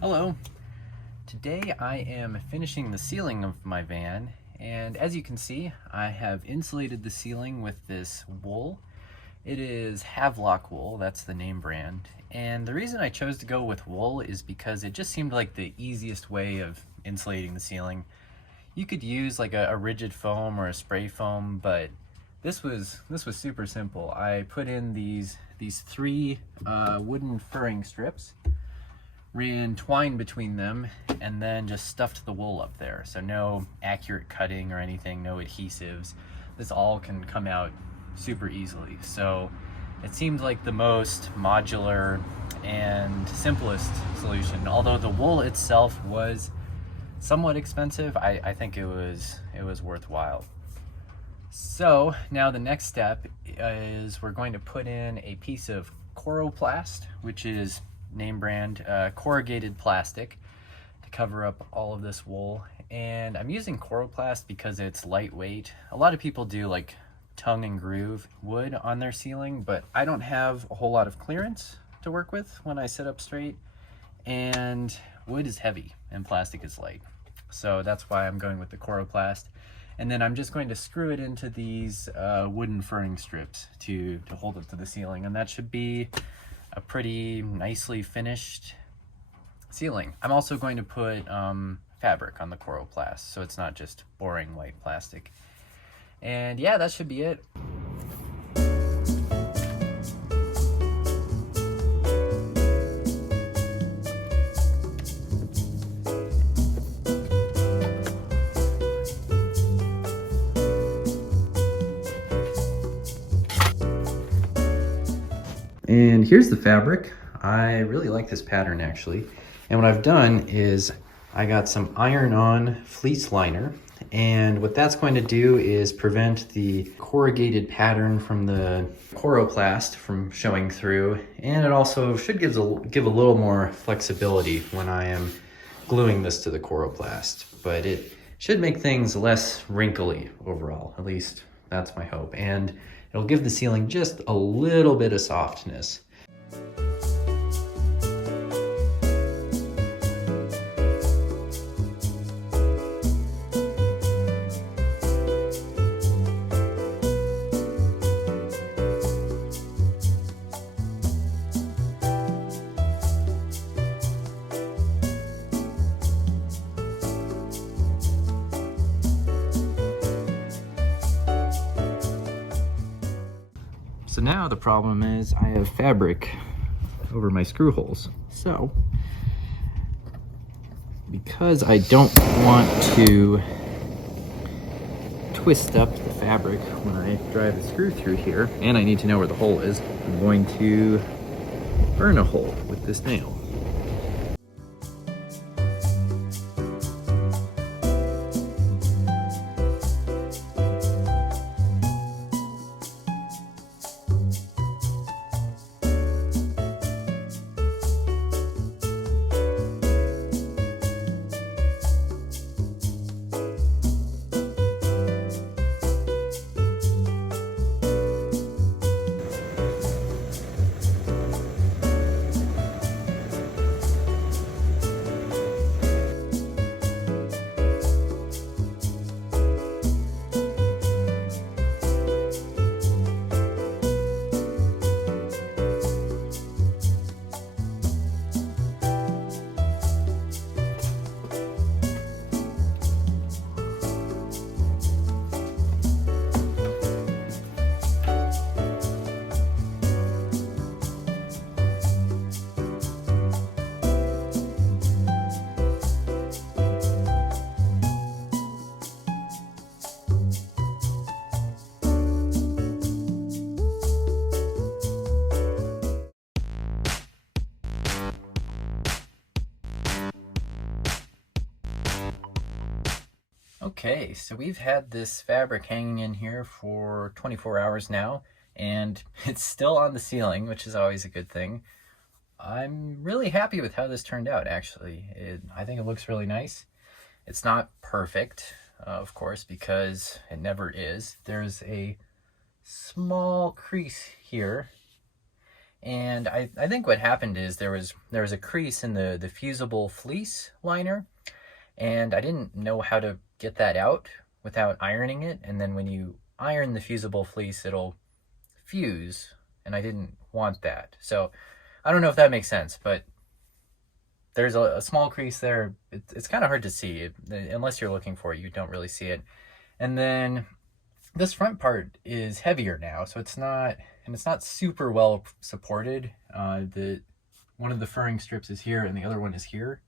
Hello. Today I am finishing the ceiling of my van, and as you can see, I have insulated the ceiling with this wool. It is Havelock wool, that's the name brand. And the reason I chose to go with wool is because it just seemed like the easiest way of insulating the ceiling. You could use like a rigid foam or a spray foam, but this was super simple. I put in these three wooden furring strips, ran twine between them, and then just stuffed the wool up there. So no accurate cutting or anything, no adhesives. This all can come out super easily. So it seemed like the most modular and simplest solution. Although the wool itself was somewhat expensive, I think it was worthwhile. So now the next step is we're going to put in a piece of Coroplast, which is name brand corrugated plastic, to cover up all of this wool. And I'm using Coroplast because it's lightweight. A lot of people do like tongue and groove wood on their ceiling, but I don't have a whole lot of clearance to work with when I sit up straight, and wood is heavy and plastic is light. So that's why I'm going with the Coroplast. And then I'm just going to screw it into these wooden furring strips to hold it to the ceiling, and that should be a pretty nicely finished ceiling. I'm also going to put fabric on the Coroplast, so it's not just boring white plastic. And yeah, that should be it. And here's the fabric. I really like this pattern actually. And what I've done is I got some iron-on fleece liner, and what that's going to do is prevent the corrugated pattern from the Coroplast from showing through, and it also should give a little more flexibility when I am gluing this to the Coroplast. But it should make things less wrinkly overall, at least that's my hope. And it'll give the ceiling just a little bit of softness. So now the problem is I have fabric over my screw holes. So because I don't want to twist up the fabric when I drive the screw through here, and I need to know where the hole is, I'm going to burn a hole with this nail. Okay, so we've had this fabric hanging in here for 24 hours now, and it's still on the ceiling, which is always a good thing. I'm really happy with how this turned out, actually. I think it looks really nice. It's not perfect, of course, because it never is. There's a small crease here, And I think what happened is there was a crease in the fusible fleece liner, and I didn't know how to get that out without ironing it. And then when you iron the fusible fleece, it'll fuse, and I didn't want that. So I don't know if that makes sense, but there's a small crease there. It's kind of hard to see. Unless you're looking for it, you don't really see it. And then this front part is heavier now, so it's not super well supported. One of the furring strips is here and the other one is here.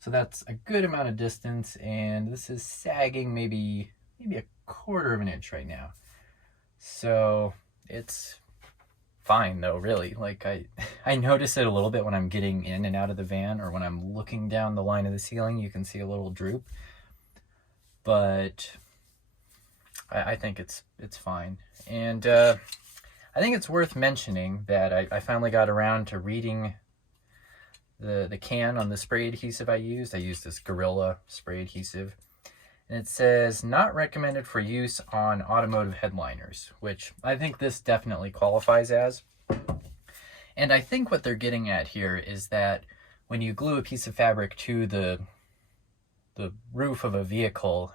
So that's a good amount of distance, and this is sagging maybe a quarter of an inch right now. So it's fine though, really. Like I notice it a little bit when I'm getting in and out of the van, or when I'm looking down the line of the ceiling, you can see a little droop. But I think it's fine. And I think it's worth mentioning that I finally got around to reading the can on the spray adhesive I used. I used this Gorilla spray adhesive. And it says, not recommended for use on automotive headliners, which I think this definitely qualifies as. And I think what they're getting at here is that when you glue a piece of fabric to the roof of a vehicle,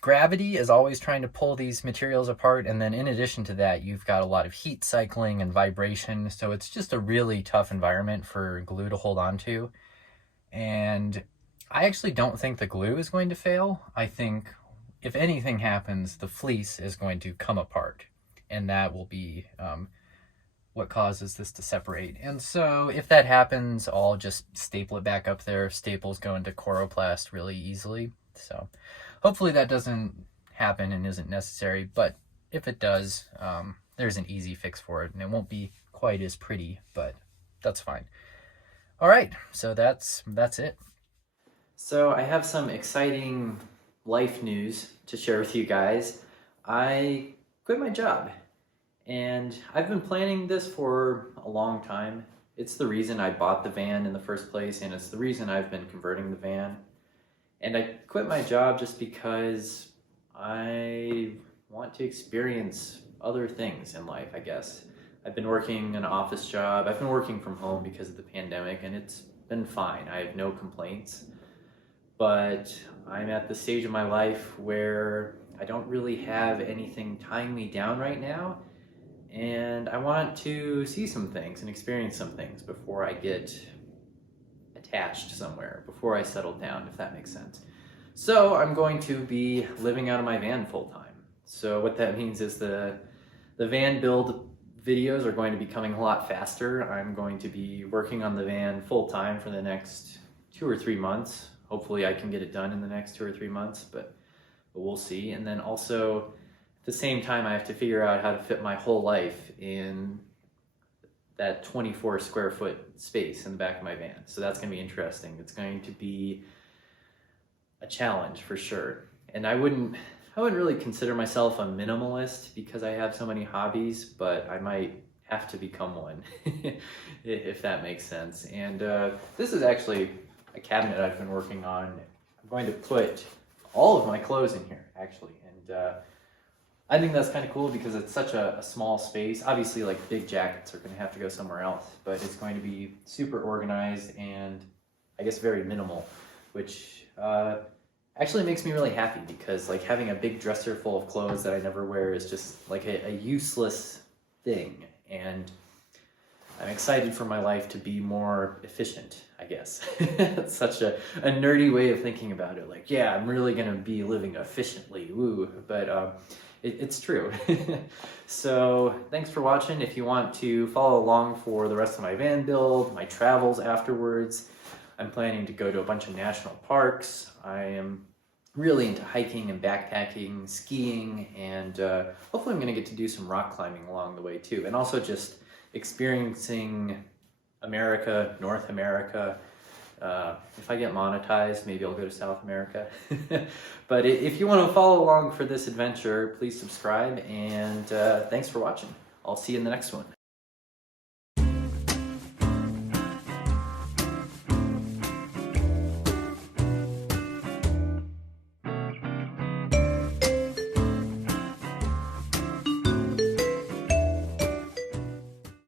gravity is always trying to pull these materials apart, and then in addition to that, you've got a lot of heat cycling and vibration, so it's just a really tough environment for glue to hold on to. And I actually don't think the glue is going to fail. I think if anything happens, the fleece is going to come apart, and that will be what causes this to separate. And so if that happens, I'll just staple it back up there. Staples go into coroplast really easily. So hopefully that doesn't happen and isn't necessary, but if it does, there's an easy fix for it, and it won't be quite as pretty, but that's fine. All right, so that's it. So I have some exciting life news to share with you guys. I quit my job, and I've been planning this for a long time. It's the reason I bought the van in the first place, and it's the reason I've been converting the van. And I quit my job just because I want to experience other things in life, I guess. I've been working an office job. I've been working from home because of the pandemic, and it's been fine. I have no complaints. But I'm at the stage of my life where I don't really have anything tying me down right now, and I want to see some things and experience some things before I get attached somewhere, before I settle down, if that makes sense. So I'm going to be living out of my van full time. So what that means is the van build videos are going to be coming a lot faster. I'm going to be working on the van full time for the next 2 or 3 months. Hopefully I can get it done in the next 2 or 3 months, but we'll see. And then also at the same time, I have to figure out how to fit my whole life in that 24 square foot space in the back of my van. So that's going to be interesting. It's going to be a challenge for sure. And I wouldn't really consider myself a minimalist because I have so many hobbies, but I might have to become one if that makes sense. And this is actually a cabinet I've been working on. I'm going to put all of my clothes in here, actually. And I think that's kind of cool because it's such a small space. Obviously, like big jackets are going to have to go somewhere else, but it's going to be super organized and I guess very minimal, which actually makes me really happy because like having a big dresser full of clothes that I never wear is just like a useless thing. And I'm excited for my life to be more efficient, I guess. It's such a nerdy way of thinking about it. Like, yeah, I'm really going to be living efficiently, woo. But it's true. So thanks for watching. If you want to follow along for the rest of my van build, my travels afterwards, I'm planning to go to a bunch of national parks. I am really into hiking and backpacking, skiing, and hopefully I'm going to get to do some rock climbing along the way too. And also just experiencing America, North America. If I get monetized, maybe I'll go to South America. But if you want to follow along for this adventure, please subscribe, and thanks for watching. I'll see you in the next one.